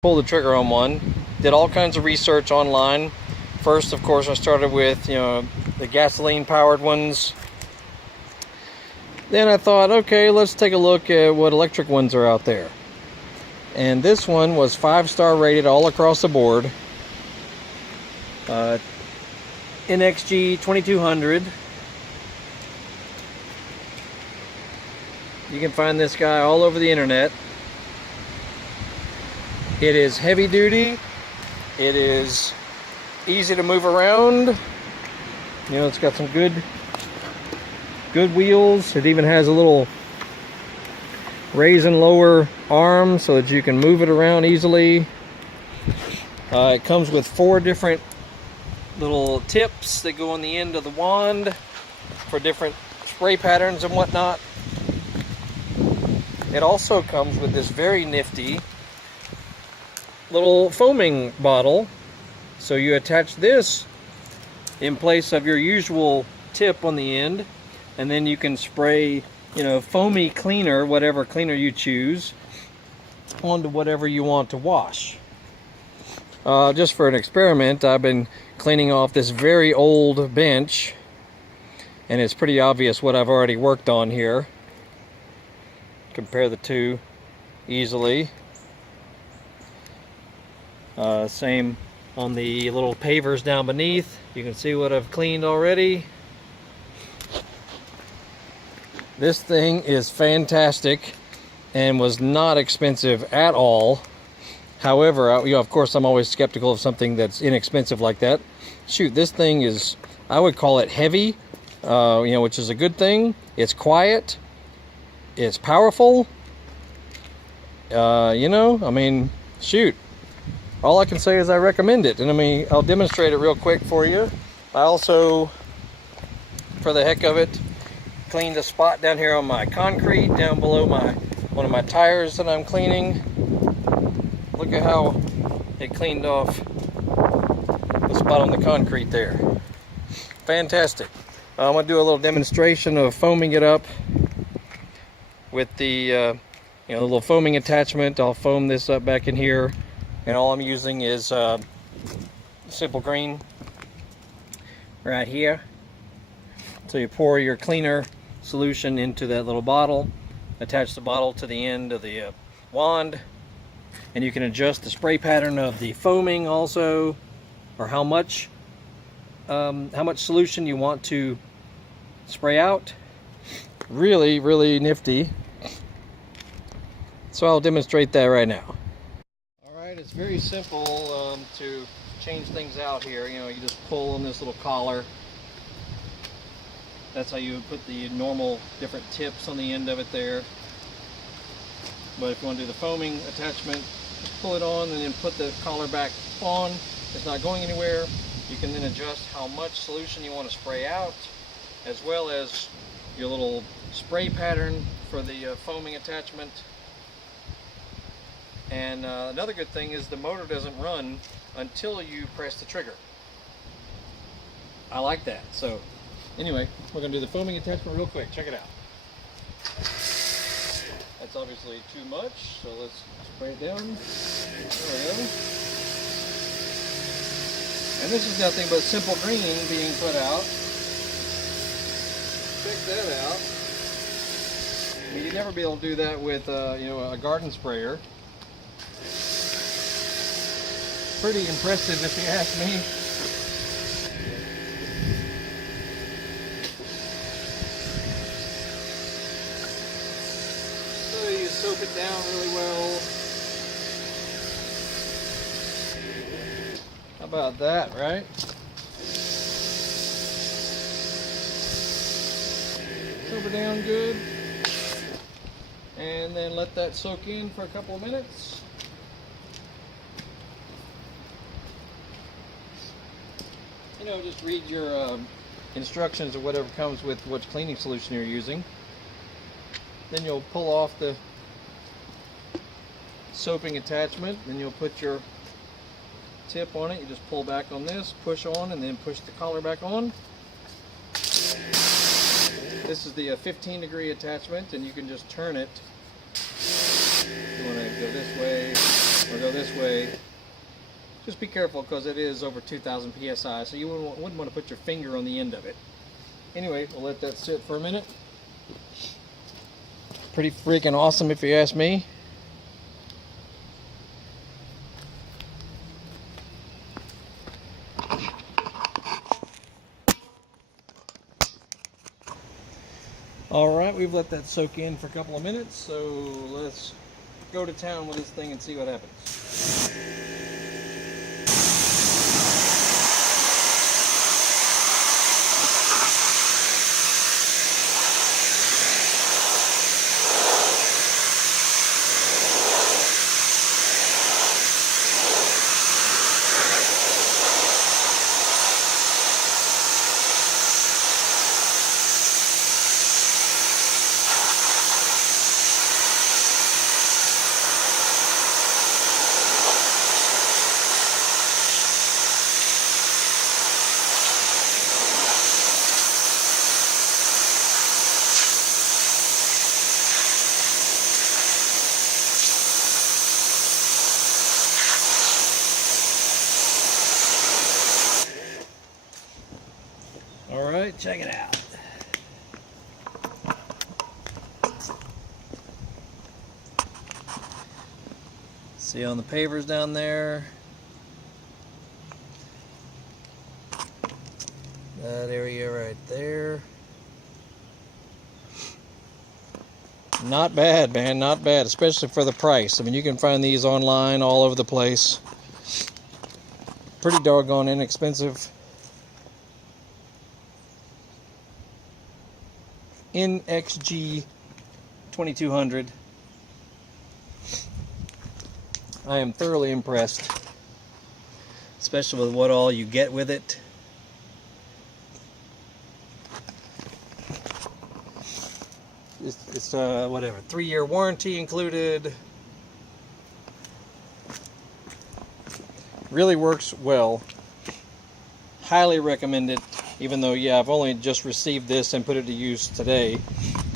Pull the trigger on one. Did all kinds of research online. First, of course, I started with the gasoline powered ones. Then I thought, okay, let's take a look at what electric ones are out there. And this one was 5-star rated all across the board. NXG2200. You can find this guy all over the internet. It is heavy duty. It is easy to move around. It's got some good wheels. It even has a little raise and lower arm so that you can move it around easily. It comes with 4 different little tips that go on the end of the wand for different spray patterns and whatnot. It also comes with this very nifty little foaming bottle. So you attach this in place of your usual tip on the end, and then you can spray, foamy cleaner, whatever cleaner you choose, onto whatever you want to wash. Just for an experiment, I've been cleaning off this very old bench, and it's pretty obvious what I've already worked on here. Compare the two easily. Same on the little pavers down beneath. You can see what I've cleaned already. This thing is fantastic and was not expensive at all. However, of course, I'm always skeptical of something that's inexpensive like that. Shoot, this thing is, I would call it heavy, which is a good thing. It's quiet. It's powerful. Shoot. All I can say is I recommend it. And I'll demonstrate it real quick for you. I also, for the heck of it, cleaned a spot down here on my concrete, down below one of my tires that I'm cleaning. Look at how it cleaned off the spot on the concrete there. Fantastic. I'm going to do a little demonstration of foaming it up with the little foaming attachment. I'll foam this up back in here, and all I'm using is simple green right here. So you pour your cleaner solution into that little bottle, attach the bottle to the end of the wand, and you can adjust the spray pattern of the foaming also, or how much solution you want to spray out. Really, really nifty. So I'll demonstrate that right now. Alright, it's very simple to change things out here. You just pull on this little collar. That's how you would put the normal different tips on the end of it there. But if you want to do the foaming attachment, just pull it on and then put the collar back on. It's not going anywhere. You can then adjust how much solution you want to spray out, as well as your little spray pattern for the foaming attachment. And another good thing is the motor doesn't run until you press the trigger. I like that. So anyway, we're going to do the foaming attachment real quick. Check it out. That's obviously too much, so let's spray it down. There we go. And this is nothing but simple green being put out. Check that out. You'd never be able to do that with a garden sprayer. Pretty impressive if you ask me. So you soak it down really well. How about that, right? Soak it down good. And then let that soak in for a couple of minutes. Just read your instructions or whatever comes with what cleaning solution you're using. Then you'll pull off the soaping attachment, and you'll put your tip on it. You just pull back on this, push on, and then push the collar back on. This is the 15-degree attachment, and you can just turn it. You want to go this way or It'll go this way. Just be careful because it is over 2,000 psi, so you wouldn't want to put your finger on the end of it. Anyway, we'll let that sit for a minute. Pretty freaking awesome if you ask me. Alright, we've let that soak in for a couple of minutes, so let's go to town with this thing and see what happens. Alright, check it out. See on the pavers down there? That area right there. Not bad, man, not bad, especially for the price. I mean, you can find these online all over the place. Pretty doggone inexpensive. NXG2200. I am thoroughly impressed, especially with what all you get with it. It's whatever, 3-year warranty included. Really works well. Highly recommend it. Even though, yeah, I've only just received this and put it to use today.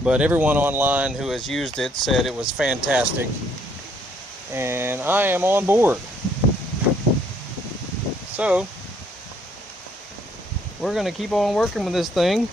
But everyone online who has used it said it was fantastic. And I am on board. So, we're going to keep on working with this thing.